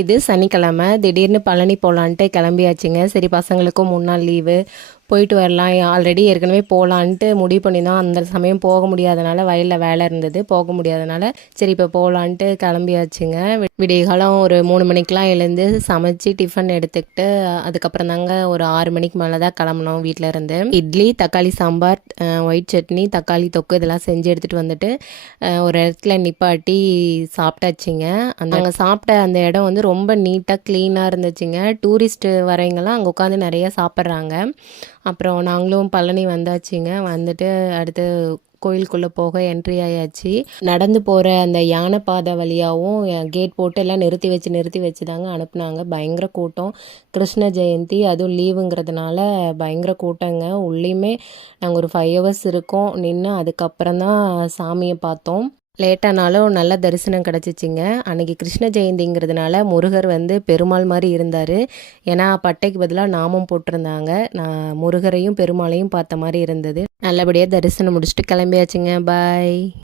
இது சனிக்கிழமை திடீர்னு பழனி போகலான்ட்டு கிளம்பியாச்சுங்க. சரி பசங்களுக்கும் 3 நாள் லீவு போயிட்டு வரலாம். ஆல்ரெடி ஏற்கனவே போகலான்ட்டு முடிவு பண்ணியிருந்தோம். அந்த சமயம் போக முடியாதனால வயலில் வேலை இருந்தது. போக முடியாதனால சரி இப்போ போகலான்ட்டு கிளம்பியாச்சுங்க. விடியகாலம் ஒரு 3 மணிக்கெலாம் எழுந்து சமைச்சு டிஃபன் எடுத்துக்கிட்டு அதுக்கப்புறம் தாங்க ஒரு 6 மணிக்கு மேலே தான் கிளம்புனோம் வீட்டில் இருந்து. இட்லி, தக்காளி சாம்பார், ஒயிட் சட்னி, தக்காளி தொக்கு இதெல்லாம் செஞ்சு எடுத்துகிட்டு வந்துட்டு ஒரு இடத்துல நிப்பாட்டி சாப்பிட்டாச்சுங்க. அங்கே சாப்பிட்ட அந்த இடம் வந்து ரொம்ப நீட்டாக க்ளீனாக இருந்துச்சுங்க. டூரிஸ்ட்டு வரவங்கலாம் அங்கே உட்காந்து நிறையா சாப்பிட்றாங்க. அப்புறம் நாங்களும் பழனி வந்தாச்சுங்க. வந்துட்டு அடுத்து கோயிலுக்குள்ளே போக என்ட்ரி ஆயாச்சு. நடந்து போகிற அந்த யானை பாதை வழியாகவும் கேட் போட்டு எல்லாம் நிறுத்தி வச்சு தாங்க அனுப்புனாங்க. பயங்கர கூட்டம். கிருஷ்ண ஜெயந்தி அதுவும் லீவுங்கிறதுனால பயங்கர கூட்டங்க. உள்ளேயுமே நாங்கள் ஒரு 5 ஹவர்ஸ் இருக்கோம் நின்று. அதுக்கப்புறம் தான் சாமியை பார்த்தோம். லேட்டானாலும் நல்ல தரிசனம் கிடச்சிச்சிங்க. அன்றைக்கி கிருஷ்ண ஜெயந்திங்கிறதுனால முருகர் வந்து பெருமாள் மாதிரி இருந்தார். ஏன்னா பட்டைக்கு பதிலாக நாமம் போட்டிருந்தாங்க. நான் முருகரையும் பெருமாளையும் பார்த்த மாதிரி இருந்தது. நல்லபடியாக தரிசனம் முடிச்சுட்டு கிளம்பியாச்சுங்க. பாய்.